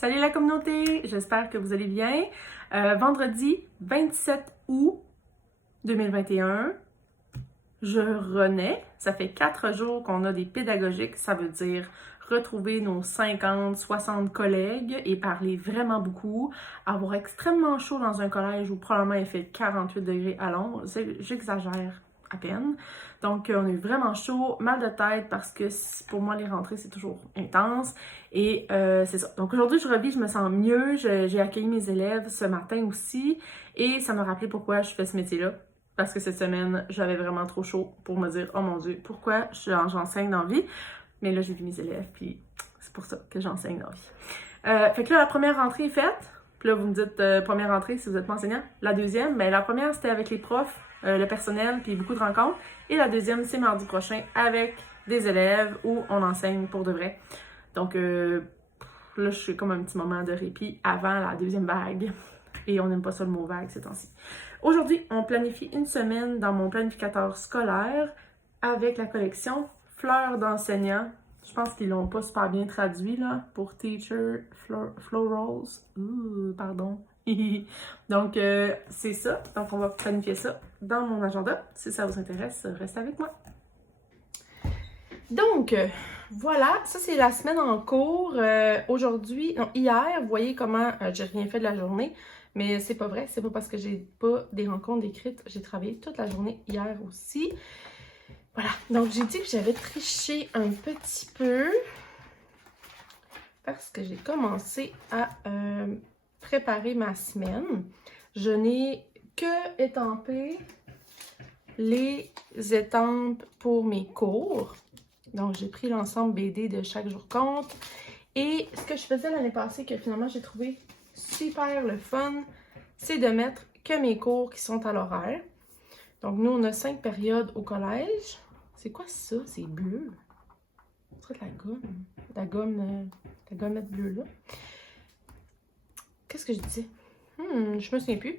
Salut la communauté, j'espère que vous allez bien. Vendredi 27 août 2021, je renais. Ça fait 4 jours qu'on a des pédagogiques, ça veut dire retrouver nos 50, 60 collègues et parler vraiment beaucoup, avoir extrêmement chaud dans un collège où probablement il fait 48 degrés à l'ombre. J'exagère à peine. Donc, on a eu vraiment chaud, mal de tête parce que pour moi, les rentrées, c'est toujours intense. Et c'est ça. Donc, aujourd'hui, je revis, je me sens mieux. J'ai accueilli mes élèves ce matin aussi. Et ça m'a rappelé pourquoi je fais ce métier-là. Parce que cette semaine, j'avais vraiment trop chaud pour me dire, oh mon Dieu, pourquoi j'enseigne dans la vie? Mais là, j'ai vu mes élèves, puis c'est pour ça que j'enseigne dans la vie. Fait que là, la première rentrée est faite. Puis là, vous me dites première rentrée si vous êtes pas enseignant. La deuxième, ben la première, c'était avec les profs, le personnel, puis beaucoup de rencontres. Et la deuxième, c'est mardi prochain avec des élèves où on enseigne pour de vrai. Donc là, je suis comme un petit moment de répit avant la deuxième vague. Et on n'aime pas ça le mot vague ces temps-ci. Aujourd'hui, on planifie une semaine dans mon planificateur scolaire avec la collection Fleurs d'enseignants. Je pense qu'ils l'ont pas super bien traduit là pour Teacher Florals. Pardon. Donc, c'est ça. Donc, on va planifier ça dans mon agenda. Si ça vous intéresse, restez avec moi. Donc, voilà, ça c'est la semaine en cours. Aujourd'hui, non, hier, vous voyez comment j'ai rien fait de la journée, mais c'est pas vrai, c'est pas parce que j'ai pas des rencontres écrites, j'ai travaillé toute la journée hier aussi. Voilà, donc j'ai dit que j'avais triché un petit peu parce que j'ai commencé à préparer ma semaine. Je n'ai que étampé les étampes pour mes cours. Donc, j'ai pris l'ensemble BD de Chaque jour compte. Et ce que je faisais l'année passée, que finalement j'ai trouvé super le fun, c'est de mettre que mes cours qui sont à l'horaire. Donc, nous, on a 5 périodes au collège. C'est quoi ça? C'est bleu. C'est de la gomme. La gommette bleue, là. Qu'est-ce que je disais? Je me souviens plus.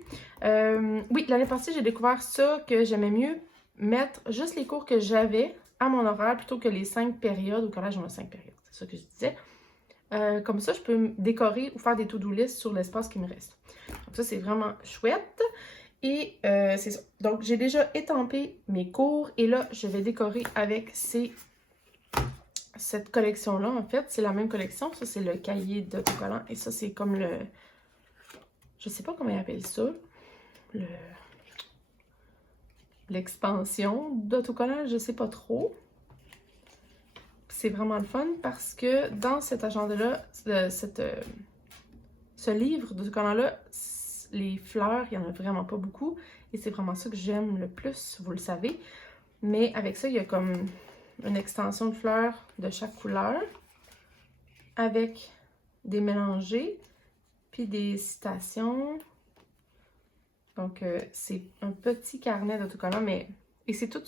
Oui, l'année passée, j'ai découvert ça, que j'aimais mieux mettre juste les cours que j'avais à mon horaire plutôt que les 5 périodes. Au collège, on a 5 périodes. C'est ça que je disais. Comme ça, je peux décorer ou faire des to-do list sur l'espace qui me reste. Donc ça, c'est vraiment chouette. Et c'est ça. Donc, j'ai déjà étampé mes cours. Et là, je vais décorer avec cette collection-là. En fait, c'est la même collection. Ça, c'est le cahier d'autocollant. Et ça, c'est comme le... Je sais pas comment ils appellent ça. L'expansion d'autocollant, je sais pas trop. C'est vraiment le fun parce que dans cet agenda-là, ce livre d'autocollant-là, les fleurs, il n'y en a vraiment pas beaucoup. Et c'est vraiment ça que j'aime le plus, vous le savez. Mais avec ça, il y a comme une extension de fleurs de chaque couleur avec des mélangés, puis des citations. Donc, c'est un petit carnet d'autocollant, mais... Et c'est tout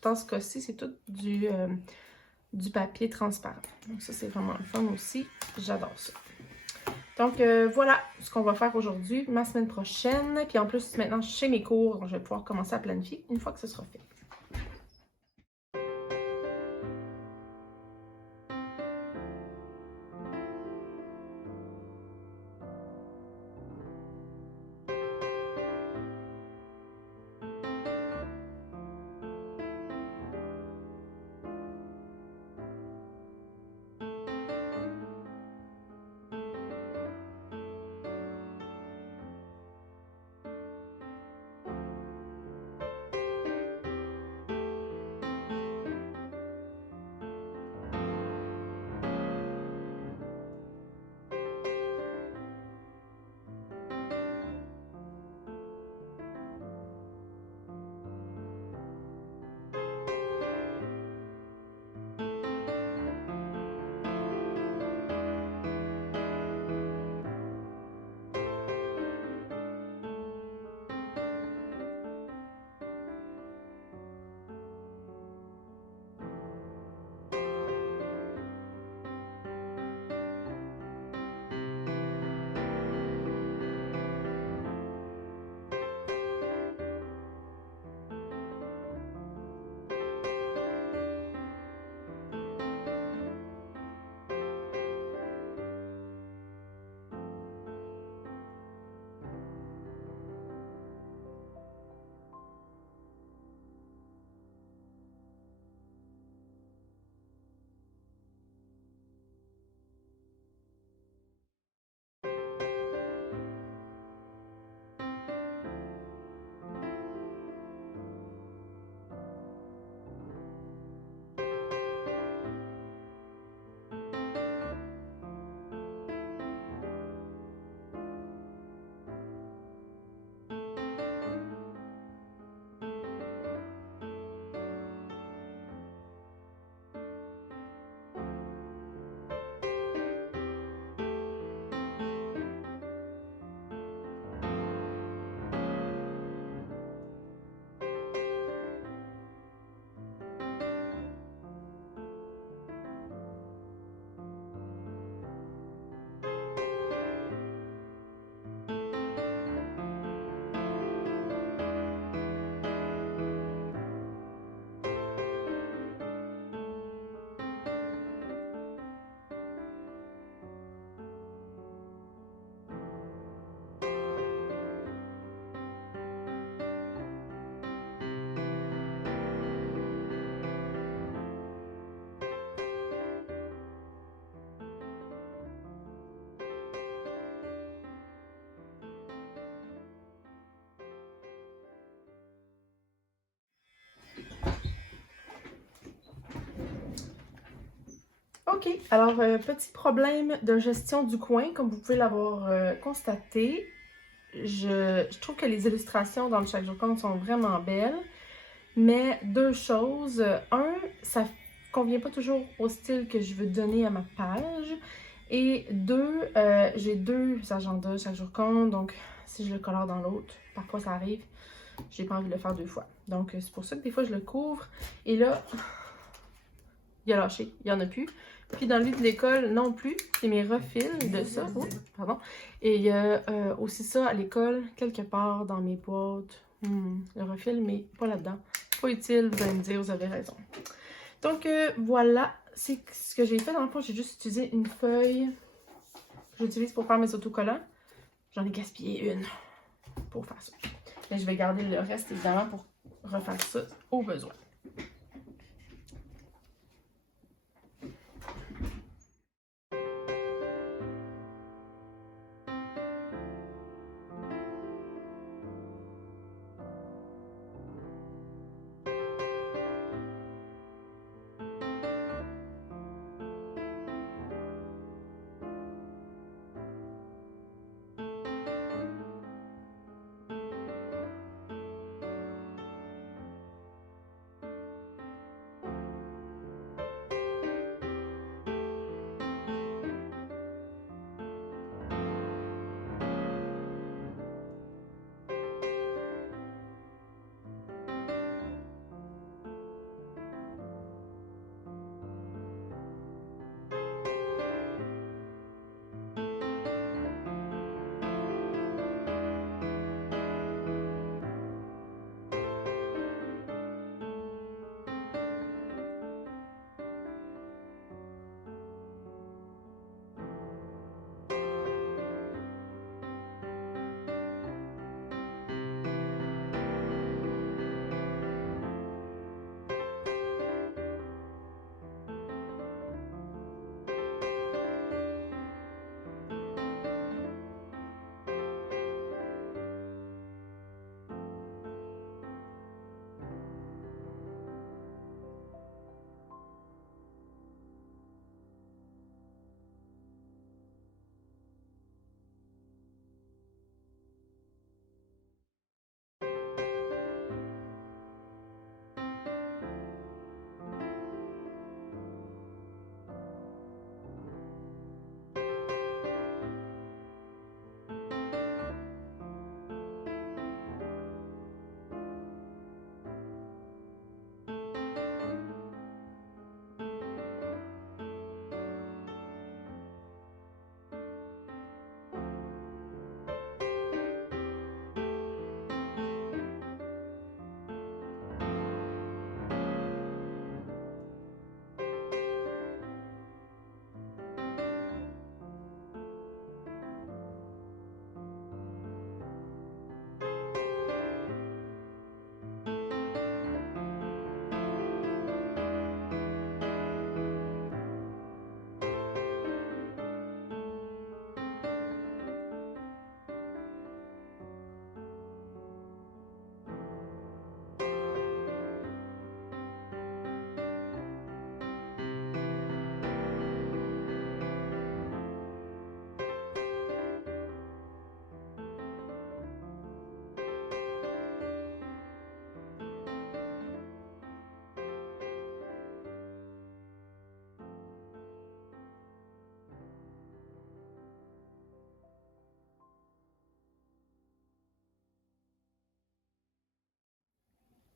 dans ce cas-ci, c'est tout du papier transparent. Donc ça, c'est vraiment le fun aussi. J'adore ça. Donc, voilà ce qu'on va faire aujourd'hui, ma semaine prochaine. Puis en plus, maintenant, chez mes cours, donc je vais pouvoir commencer à planifier une fois que ce sera fait. OK, alors petit problème de gestion du coin, comme vous pouvez l'avoir constaté. Je trouve que les illustrations dans le Chaque jour compte sont vraiment belles, mais deux choses. Un, ça convient pas toujours au style que je veux donner à ma page. Et deux, j'ai deux agendas Chaque jour compte, donc si je le colore dans l'autre, parfois ça arrive, j'ai pas envie de le faire deux fois. Donc c'est pour ça que des fois je le couvre. Et là, il a lâché, il y en a plus. Puis dans le livre de l'école non plus, j'ai mes refils de ça. Oh, pardon. Et il y a aussi ça à l'école, quelque part dans mes boîtes. Le refil, mais pas là-dedans. Pas utile, vous allez me dire, vous avez raison. Donc voilà, c'est ce que j'ai fait. Dans le fond, j'ai juste utilisé une feuille que j'utilise pour faire mes autocollants. J'en ai gaspillé une pour faire ça. Mais je vais garder le reste, évidemment, pour refaire ça au besoin.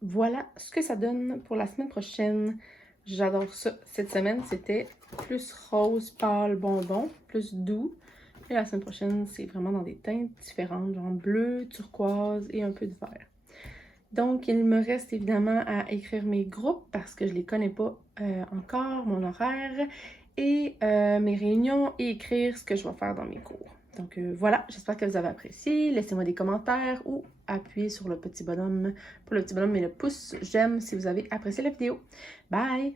Voilà ce que ça donne pour la semaine prochaine. J'adore ça. Cette semaine, c'était plus rose, pâle, bonbon, plus doux. Et la semaine prochaine, c'est vraiment dans des teintes différentes, genre bleu, turquoise et un peu de vert. Donc, il me reste évidemment à écrire mes groupes parce que je les connais pas encore, mon horaire, et mes réunions et écrire ce que je vais faire dans mes cours. Donc voilà, j'espère que vous avez apprécié. Laissez-moi des commentaires ou appuyez sur le petit bonhomme, pas le petit bonhomme, mais le pouce j'aime si vous avez apprécié la vidéo. Bye!